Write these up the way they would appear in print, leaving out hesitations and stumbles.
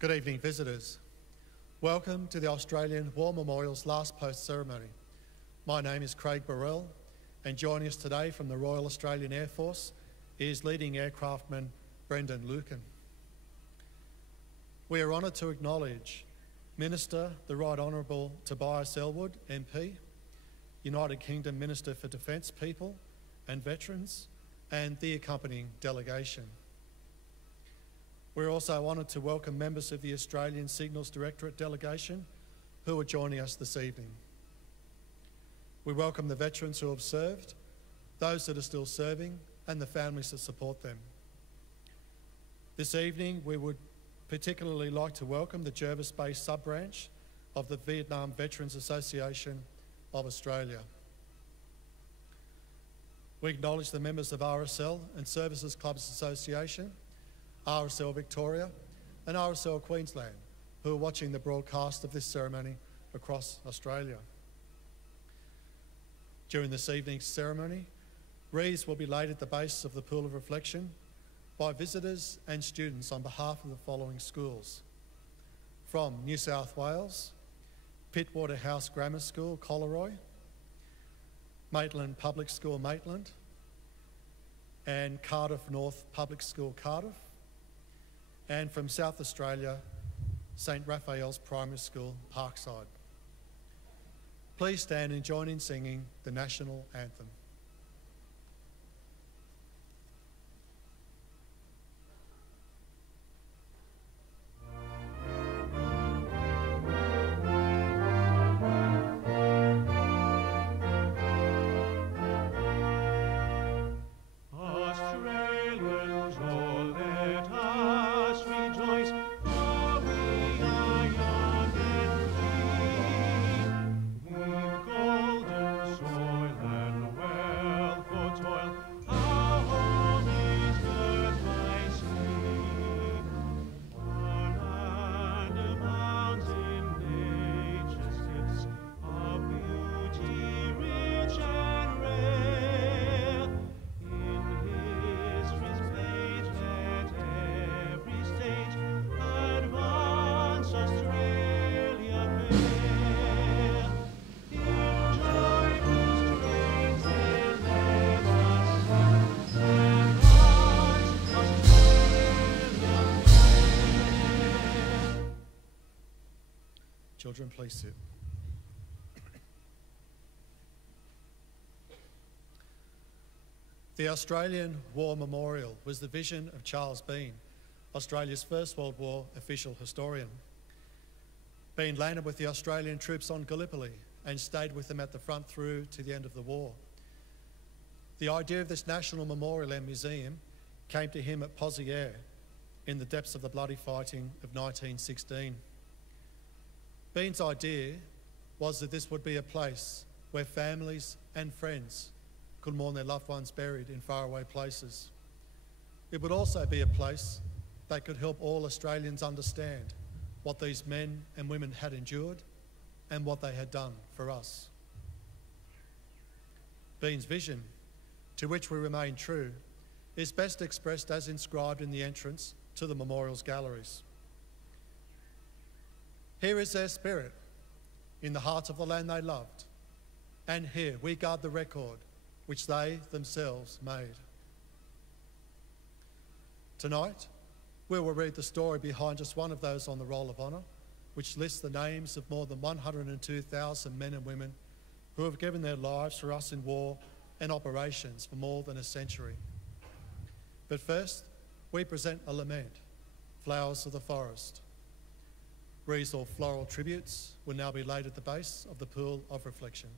Good evening, visitors. Welcome to the Australian War Memorial's last post ceremony. My name is Craig Burrell, and joining us today from the Royal Australian Air Force is leading aircraftman Brendan Lucan. We are honoured to acknowledge Minister the Right Honourable Tobias Ellwood, MP, United Kingdom Minister for Defence, People and Veterans, and the accompanying delegation. We're also honoured to welcome members of the Australian Signals Directorate delegation who are joining us this evening. We welcome the veterans who have served, those that are still serving, and the families that support them. This evening, we would particularly like to welcome the Jervis-based sub-branch of the Vietnam Veterans Association of Australia. We acknowledge the members of RSL and Services Clubs Association, RSL Victoria and RSL Queensland, who are watching the broadcast of this ceremony across Australia. During this evening's ceremony, wreaths will be laid at the base of the Pool of Reflection by visitors and students on behalf of the following schools. From New South Wales, Pittwater House Grammar School, Collaroy, Maitland Public School, Maitland, and Cardiff North Public School, Cardiff, and from South Australia, St Raphael's Primary School, Parkside. Please stand and join in singing the National Anthem. Children, please sit. The Australian War Memorial was the vision of Charles Bean, Australia's First World War official historian. Bean landed with the Australian troops on Gallipoli and stayed with them at the front through to the end of the war. The idea of this national memorial and museum came to him at Pozières in the depths of the bloody fighting of 1916. Bean's idea was that this would be a place where families and friends could mourn their loved ones buried in faraway places. It would also be a place that could help all Australians understand what these men and women had endured and what they had done for us. Bean's vision, to which we remain true, is best expressed as inscribed in the entrance to the memorial's galleries. Here is their spirit, in the heart of the land they loved, and here we guard the record which they themselves made. Tonight, we will read the story behind just one of those on the Roll of Honour, which lists the names of more than 102,000 men and women who have given their lives for us in war and operations for more than a century. But first, we present a lament, Flowers of the Forest. Wreaths or floral tributes will now be laid at the base of the Pool of Reflection.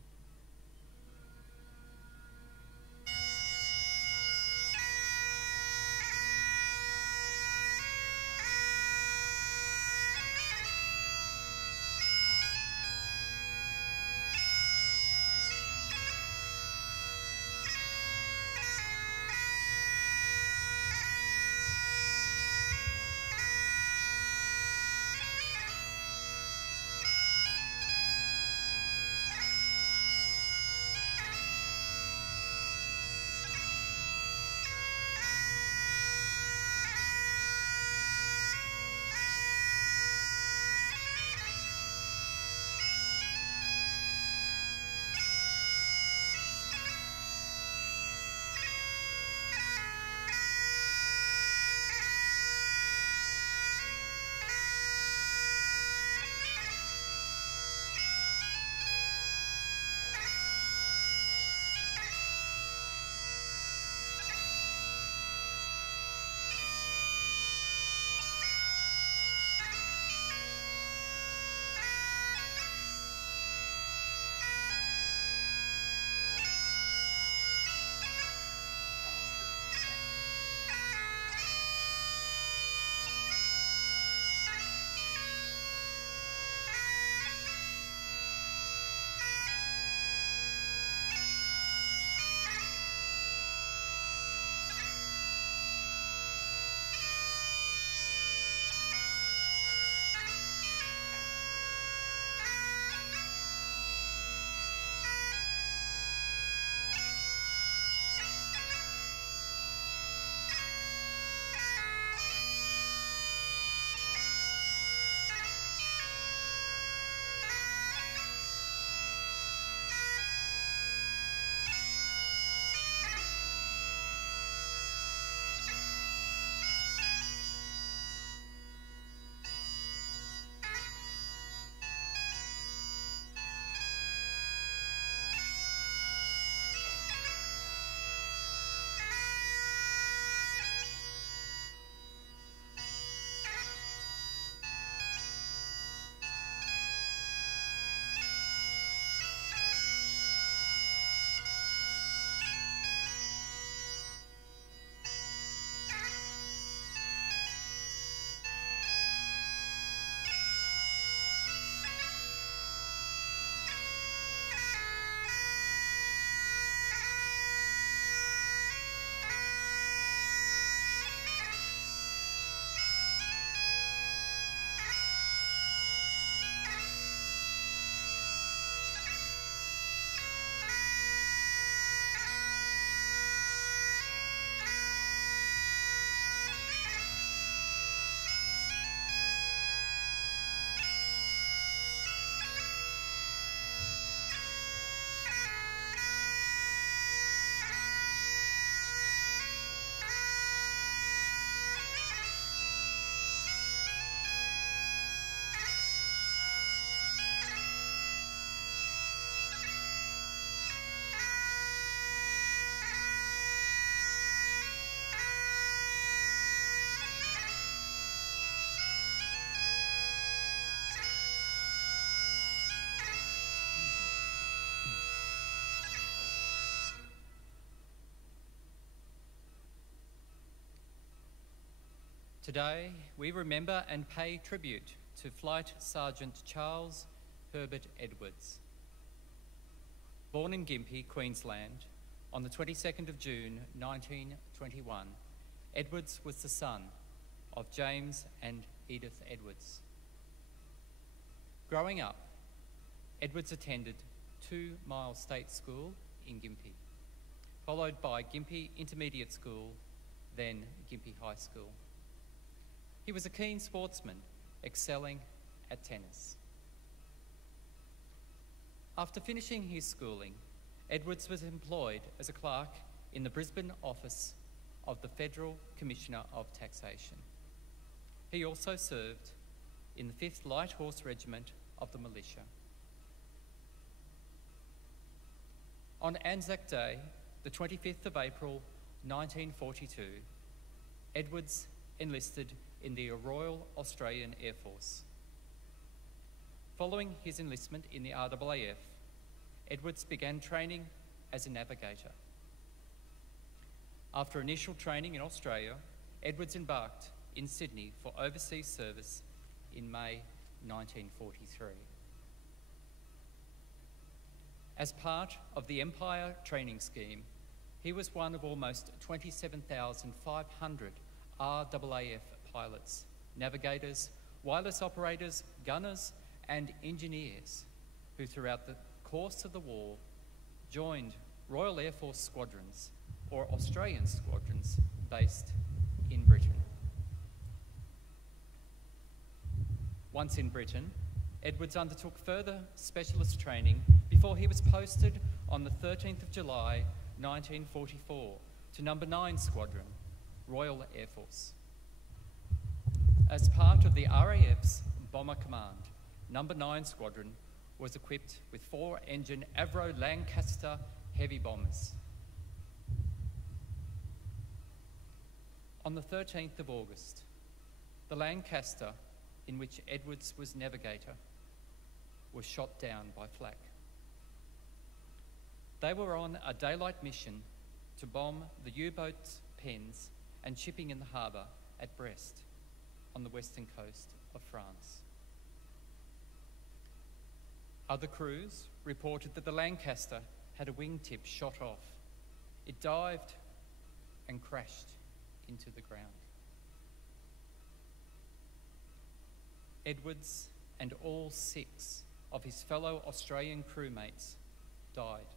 Today, we remember and pay tribute to Flight Sergeant Charles Herbert Edwards. Born in Gympie, Queensland, on the 22nd of June 1921, Edwards was the son of James and Edith Edwards. Growing up, Edwards attended 2 Mile State School in Gympie, followed by Gympie Intermediate School, then Gympie High School. He was a keen sportsman, excelling at tennis. After finishing his schooling, Edwards was employed as a clerk in the Brisbane office of the Federal Commissioner of Taxation. He also served in the 5th Light Horse Regiment of the Militia. On Anzac Day, the 25th of April 1942, Edwards enlisted in the Royal Australian Air Force. Following his enlistment in the RAAF, Edwards began training as a navigator. After initial training in Australia, Edwards embarked in Sydney for overseas service in May 1943. As part of the Empire training scheme, he was one of almost 27,500 RAAF pilots, navigators, wireless operators, gunners, and engineers who throughout the course of the war joined Royal Air Force squadrons or Australian squadrons based in Britain. Once in Britain, Edwards undertook further specialist training before he was posted on the 13th of July 1944 to No. 9 Squadron, Royal Air Force. As part of the RAF's Bomber Command, No. 9 Squadron was equipped with 4-engine Avro Lancaster heavy bombers. On the 13th of August, the Lancaster, in which Edwards was navigator, was shot down by flak. They were on a daylight mission to bomb the U-boat pens and shipping in the harbour at Brest on the western coast of France. Other crews reported that the Lancaster had a wingtip shot off. It dived and crashed into the ground. Edwards and all 6 of his fellow Australian crewmates died.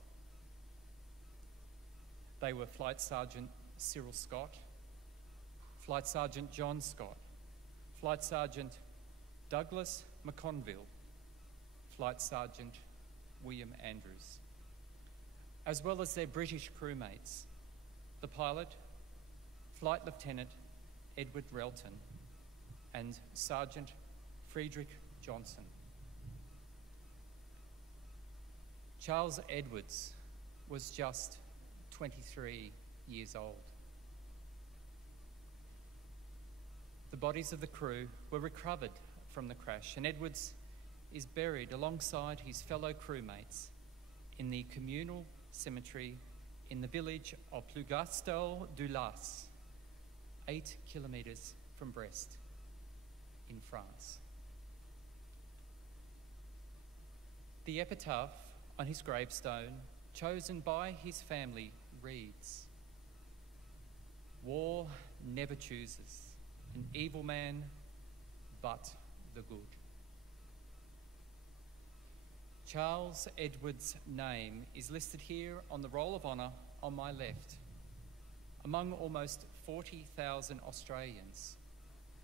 They were Flight Sergeant Cyril Scott, Flight Sergeant John Scott, Flight Sergeant Douglas McConville, Flight Sergeant William Andrews, as well as their British crewmates, the pilot, Flight Lieutenant Edward Relton, and Sergeant Friedrich Johnson. Charles Edwards was just 23 years old. The bodies of the crew were recovered from the crash, and Edwards is buried alongside his fellow crewmates in the communal cemetery in the village of Plougastel-du-Las, 8 kilometres from Brest in France. The epitaph on his gravestone, chosen by his family, reads, "War never chooses an evil man, but the good." Charles Edwards' name is listed here on the Roll of Honour on my left, among almost 40,000 Australians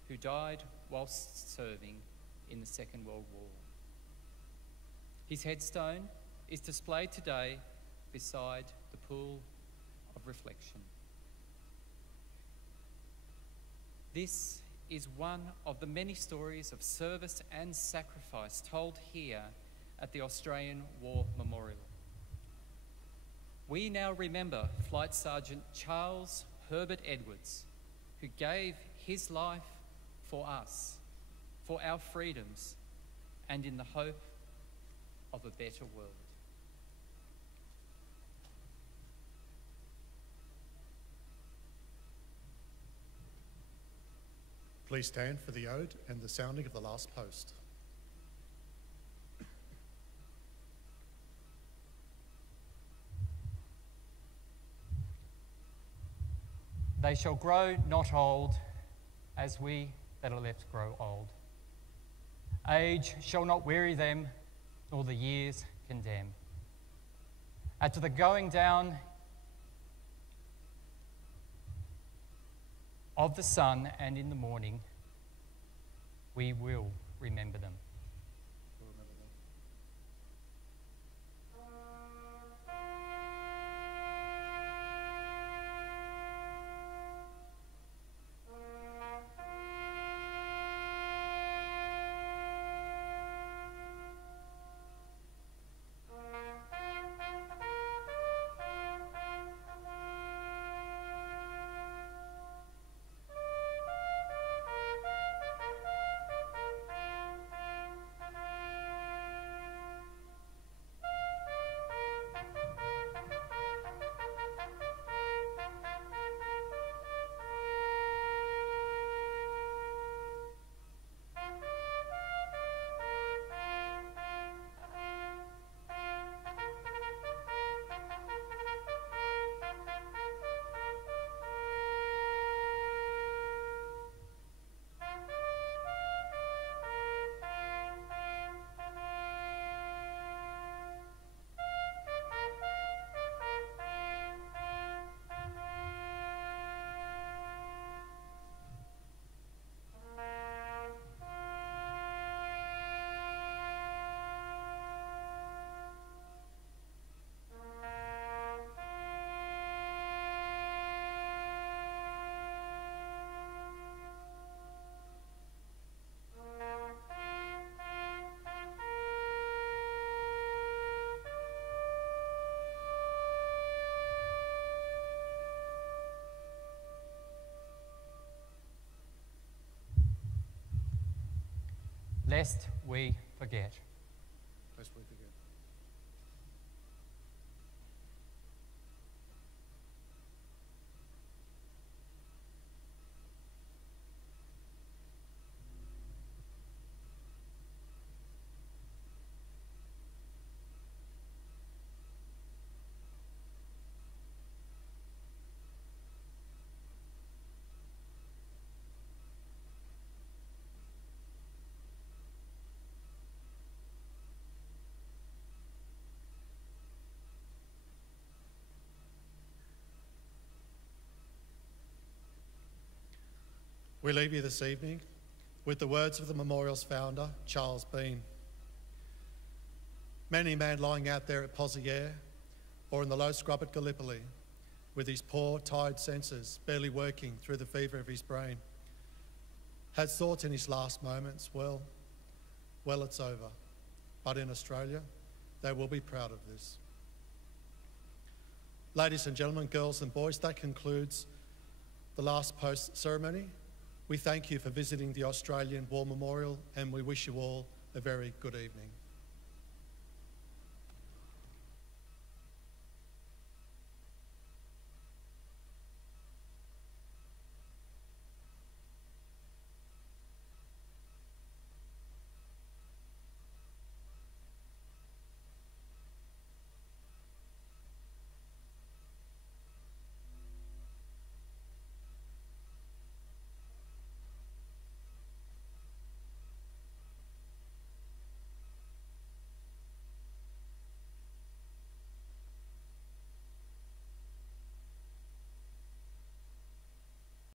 who died whilst serving in the Second World War. His headstone is displayed today beside the pool of reflection. This is one of the many stories of service and sacrifice told here at the Australian War Memorial. We now remember Flight Sergeant Charles Herbert Edwards, who gave his life for us, for our freedoms, and in the hope of a better world. Please stand for the ode and the sounding of the last post. They shall grow not old, as we that are left grow old. Age shall not weary them, nor the years condemn. At the going down of the sun and in the morning, we will remember them. Lest we forget. Lest we forget. We leave you this evening with the words of the memorial's founder, Charles Bean. Many a man lying out there at Pozieres or in the low scrub at Gallipoli with his poor, tired senses barely working through the fever of his brain has thought in his last moments, well, it's over. But in Australia, they will be proud of this. Ladies and gentlemen, girls and boys, that concludes the last post ceremony. We thank you for visiting the Australian War Memorial and we wish you all a very good evening.